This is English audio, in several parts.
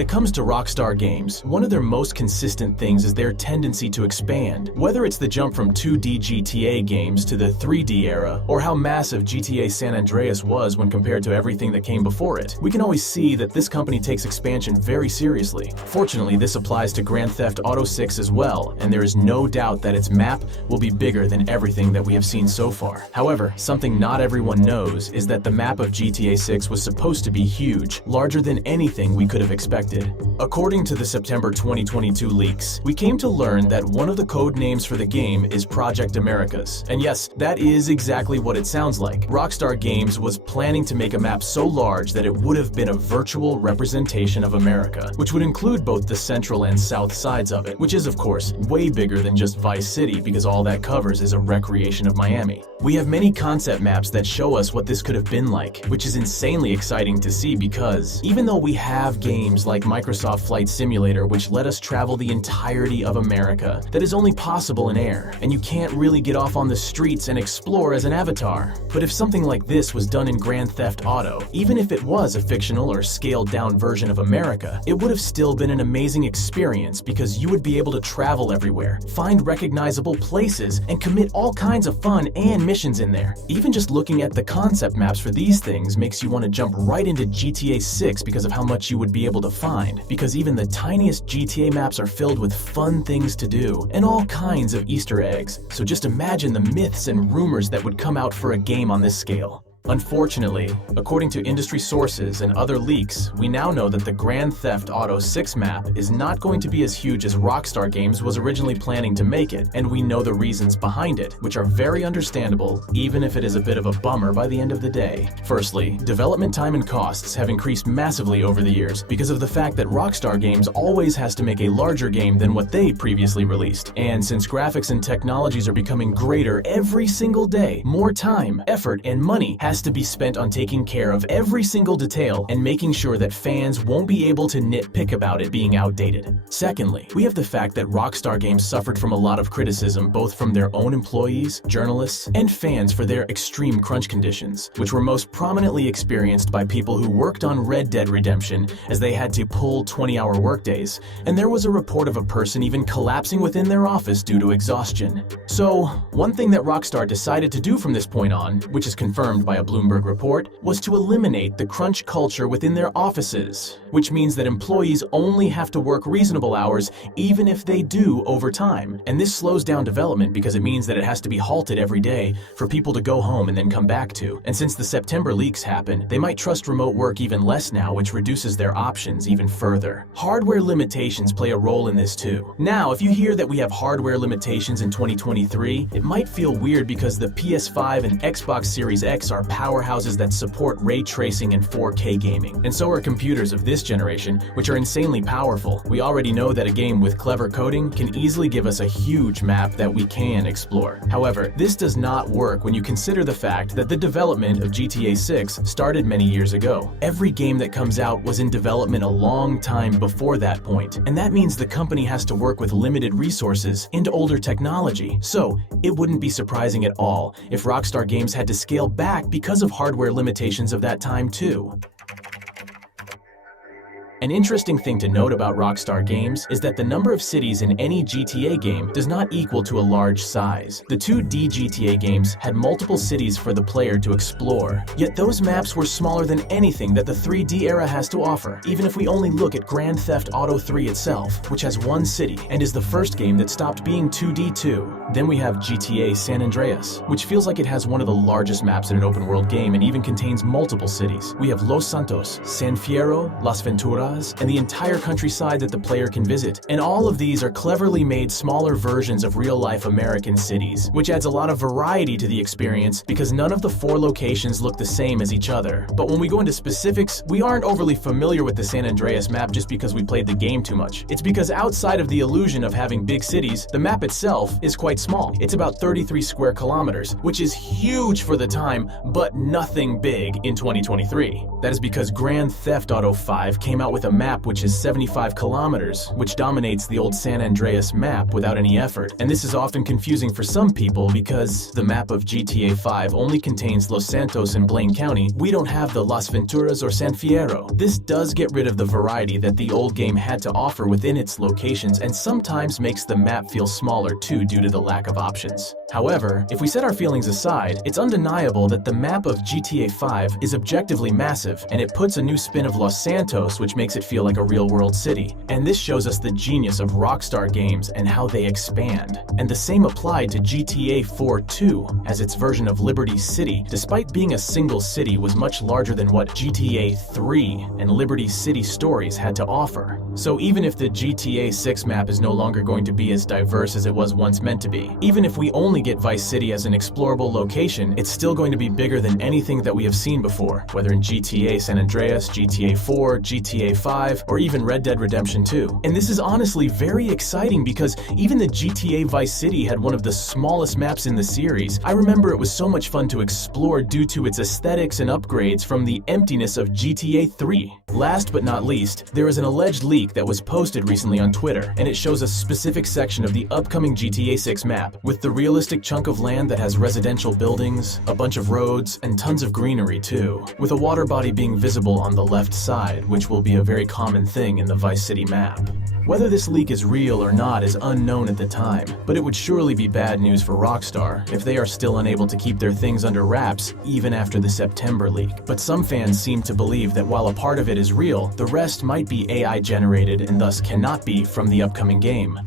When it comes to Rockstar Games, one of their most consistent things is their tendency to expand. Whether it's the jump from 2D GTA games to the 3D era, or how massive GTA San Andreas was when compared to everything that came before it, we can always see that this company takes expansion very seriously. Fortunately, this applies to Grand Theft Auto 6 as well, and there is no doubt that its map will be bigger than everything that we have seen so far. However, something not everyone knows is that the map of GTA 6 was supposed to be huge, larger than anything we could have expected. According to the September 2022 leaks, we came to learn that one of the code names for the game is Project Americas. And yes, that is exactly what it sounds like. Rockstar Games was planning to make a map so large that it would have been a virtual representation of America, which would include both the central and south sides of it, which is of course way bigger than just Vice City because all that covers is a recreation of Miami. We have many concept maps that show us what this could have been like, which is insanely exciting to see because even though we have games like Microsoft Flight Simulator which let us travel the entirety of America, that is only possible in air, and you can't really get off on the streets and explore as an avatar. But if something like this was done in Grand Theft Auto, even if it was a fictional or scaled down version of America, it would have still been an amazing experience because you would be able to travel everywhere, find recognizable places, and commit all kinds of fun and missions in there. Even just looking at the concept maps for these things makes you want to jump right into GTA 6 because of how much you would be able to find, because even the tiniest GTA maps are filled with fun things to do and all kinds of Easter eggs. So just imagine the myths and rumors that would come out for a game on this scale. Unfortunately, according to industry sources and other leaks, we now know that the Grand Theft Auto 6 map is not going to be as huge as Rockstar Games was originally planning to make it, and we know the reasons behind it, which are very understandable, even if it is a bit of a bummer by the end of the day. Firstly, development time and costs have increased massively over the years because of the fact that Rockstar Games always has to make a larger game than what they previously released. And since graphics and technologies are becoming greater every single day, more time, effort, and money has to be spent on taking care of every single detail and making sure that fans won't be able to nitpick about it being outdated. Secondly, we have the fact that Rockstar Games suffered from a lot of criticism both from their own employees, journalists, and fans for their extreme crunch conditions, which were most prominently experienced by people who worked on Red Dead Redemption as they had to pull 20-hour workdays, and there was a report of a person even collapsing within their office due to exhaustion. So, one thing that Rockstar decided to do from this point on, which is confirmed by a Bloomberg report, was to eliminate the crunch culture within their offices, which means that employees only have to work reasonable hours even if they do overtime. And this slows down development because it means that it has to be halted every day for people to go home and then come back to. And since the September leaks happened, they might trust remote work even less now, which reduces their options even further. Hardware limitations play a role in this too. Now, if you hear that we have hardware limitations in 2023, it might feel weird because the PS5 and Xbox Series X are powerhouses that support ray tracing and 4K gaming, and so are computers of this generation, which are insanely powerful. We already know that a game with clever coding can easily give us a huge map that we can explore. However, this does not work when you consider the fact that the development of GTA 6 started many years ago. Every game that comes out was in development a long time before that point, and that means the company has to work with limited resources and older technology. So, it wouldn't be surprising at all if Rockstar Games had to scale back because of hardware limitations of that time too. An interesting thing to note about Rockstar Games is that the number of cities in any GTA game does not equal to a large size. The 2D GTA games had multiple cities for the player to explore, yet those maps were smaller than anything that the 3D era has to offer, even if we only look at Grand Theft Auto 3 itself, which has one city and is the first game that stopped being 2D too. Then we have GTA San Andreas, which feels like it has one of the largest maps in an open world game and even contains multiple cities. We have Los Santos, San Fierro, Las Venturas, and the entire countryside that the player can visit. And all of these are cleverly made smaller versions of real-life American cities, which adds a lot of variety to the experience because none of the 4 locations look the same as each other. But when we go into specifics, we aren't overly familiar with the San Andreas map just because we played the game too much. It's because outside of the illusion of having big cities, the map itself is quite small. It's about 33 square kilometers, which is huge for the time, but nothing big in 2023. That is because Grand Theft Auto 5 came out with with a map which is 75 kilometers, which dominates the old San Andreas map without any effort. And this is often confusing for some people because the map of GTA 5 only contains Los Santos and Blaine County. We don't have the Las Venturas or San Fierro. This does get rid of the variety that the old game had to offer within its locations and sometimes makes the map feel smaller too due to the lack of options. However, if we set our feelings aside, it's undeniable that the map of GTA 5 is objectively massive, and it puts a new spin of Los Santos, which makes it feel like a real-world city. And this shows us the genius of Rockstar Games and how they expand. And the same applied to GTA 4 too, as its version of Liberty City, despite being a single city, was much larger than what GTA 3 and Liberty City Stories had to offer. So even if the GTA 6 map is no longer going to be as diverse as it was once meant to be, even if we only get Vice City as an explorable location, it's still going to be bigger than anything that we have seen before, whether in GTA San Andreas, GTA 4, GTA 5, or even Red Dead Redemption 2. And this is honestly very exciting because even the GTA Vice City had one of the smallest maps in the series. I remember it was so much fun to explore due to its aesthetics and upgrades from the emptiness of GTA 3. Last but not least, there is an alleged leak that was posted recently on Twitter, and it shows a specific section of the upcoming GTA 6 map, with the realistic chunk of land that has residential buildings, a bunch of roads, and tons of greenery too, with a water body being visible on the left side, which will be a very common thing in the Vice City map. Whether this leak is real or not is unknown at the time, but it would surely be bad news for Rockstar if they are still unable to keep their things under wraps even after the September leak. But some fans seem to believe that while a part of it is real, the rest might be AI generated and thus cannot be from the upcoming game.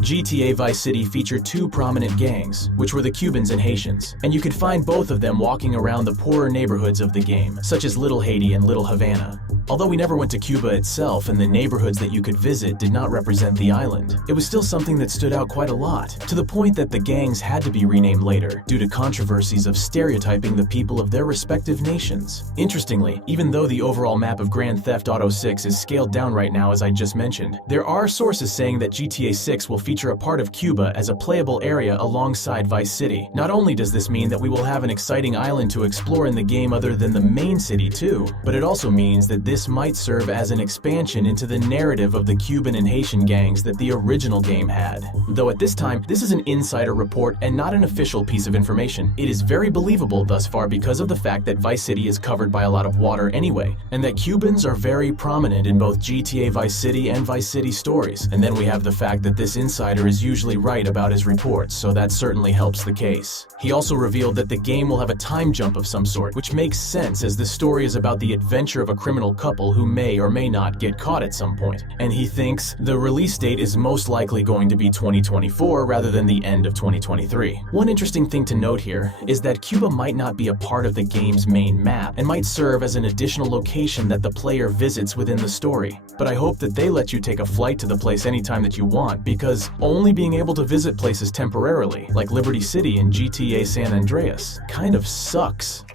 GTA Vice City featured two prominent gangs, which were the Cubans and Haitians, and you could find both of them walking around the poorer neighborhoods of the game, such as Little Haiti and Little Havana. Although we never went to Cuba itself and the neighborhoods that you could visit did not represent the island, it was still something that stood out quite a lot, to the point that the gangs had to be renamed later due to controversies of stereotyping the people of their respective nations. Interestingly, even though the overall map of Grand Theft Auto 6 is scaled down right now as I just mentioned, there are sources saying that GTA 6 will feature a part of Cuba as a playable area alongside Vice City. Not only does this mean that we will have an exciting island to explore in the game other than the main city too, but it also means that this might serve as an expansion into the narrative of the Cuban and Haitian gangs that the original game had. Though at this time, this is an insider report and not an official piece of information. It is very believable thus far because of the fact that Vice City is covered by a lot of water anyway, and that Cubans are very prominent in both GTA Vice City and Vice City Stories. And then we have the fact that this insider is usually right about his reports, so that certainly helps the case. He also revealed that the game will have a time jump of some sort, which makes sense as the story is about the adventure of a criminal couple who may or may not get caught at some point. And he thinks the release date is most likely going to be 2024 rather than the end of 2023. One interesting thing to note here is that Cuba might not be a part of the game's main map and might serve as an additional location that the player visits within the story. But I hope that they let you take a flight to the place anytime that you want, because only being able to visit places temporarily, like Liberty City and GTA San Andreas, kind of sucks.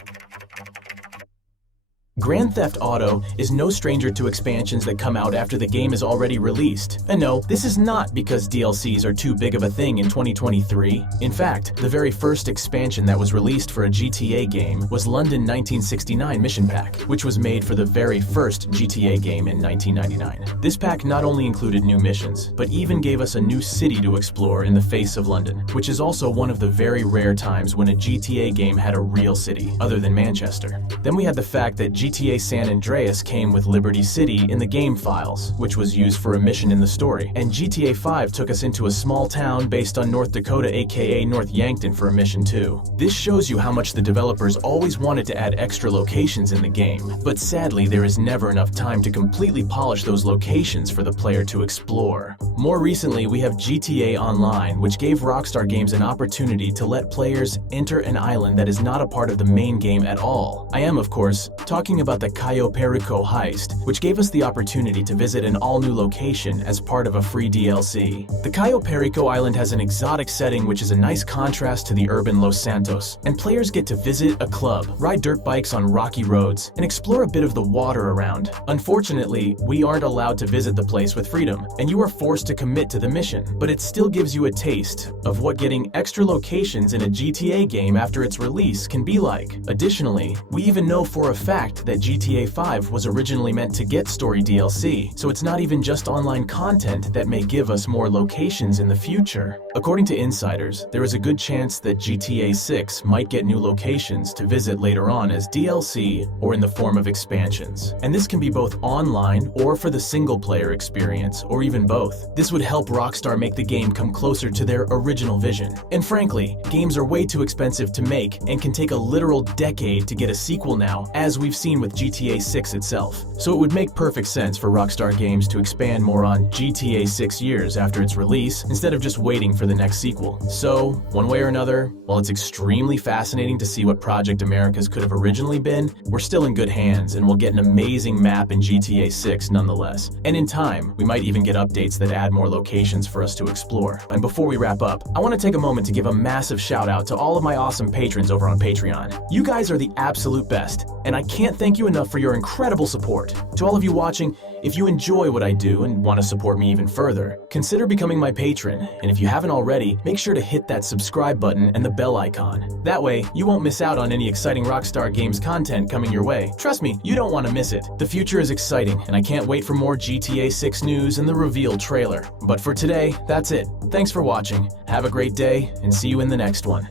Grand Theft Auto is no stranger to expansions that come out after the game is already released. And no, this is not because DLCs are too big of a thing in 2023. In fact, the very first expansion that was released for a GTA game was London 1969 Mission Pack, which was made for the very first GTA game in 1999. This pack not only included new missions, but even gave us a new city to explore in the face of London, which is also one of the very rare times when a GTA game had a real city, other than Manchester. Then we had the fact that GTA San Andreas came with Liberty City in the game files, which was used for a mission in the story, and GTA 5 took us into a small town based on North Dakota, aka North Yankton, for a mission too. This shows you how much the developers always wanted to add extra locations in the game, but sadly there is never enough time to completely polish those locations for the player to explore. More recently, we have GTA Online, which gave Rockstar Games an opportunity to let players enter an island that is not a part of the main game at all. I am, of course, talking about the Cayo Perico heist, which gave us the opportunity to visit an all-new location as part of a free DLC. The Cayo Perico island has an exotic setting which is a nice contrast to the urban Los Santos, and players get to visit a club, ride dirt bikes on rocky roads, and explore a bit of the water around. Unfortunately, we aren't allowed to visit the place with freedom, and you are forced to commit to the mission, but it still gives you a taste of what getting extra locations in a GTA game after its release can be like. Additionally, we even know for a fact fact that GTA 5 was originally meant to get story DLC, so it's not even just online content that may give us more locations in the future. According to insiders, there is a good chance that GTA 6 might get new locations to visit later on as DLC or in the form of expansions. And this can be both online or for the single-player experience, or even both. This would help Rockstar make the game come closer to their original vision. And frankly, games are way too expensive to make and can take a literal decade to get a sequel now, as we've seen with GTA 6 itself. So it would make perfect sense for Rockstar Games to expand more on GTA 6 years after its release, instead of just waiting for the next sequel. So, one way or another, while it's extremely fascinating to see what Project Americas could have originally been, we're still in good hands and we'll get an amazing map in GTA 6 nonetheless. And in time, we might even get updates that add more locations for us to explore. And before we wrap up, I want to take a moment to give a massive shout out to all of my awesome patrons over on Patreon. You guys are the absolute best, and I can't thank you enough for your incredible support. To all of you watching, if you enjoy what I do and want to support me even further, consider becoming my patron, and if you haven't already, make sure to hit that subscribe button and the bell icon. That way, you won't miss out on any exciting Rockstar Games content coming your way. Trust me, you don't want to miss it. The future is exciting, and I can't wait for more GTA 6 news and the reveal trailer. But for today, that's it. Thanks for watching, have a great day, and see you in the next one.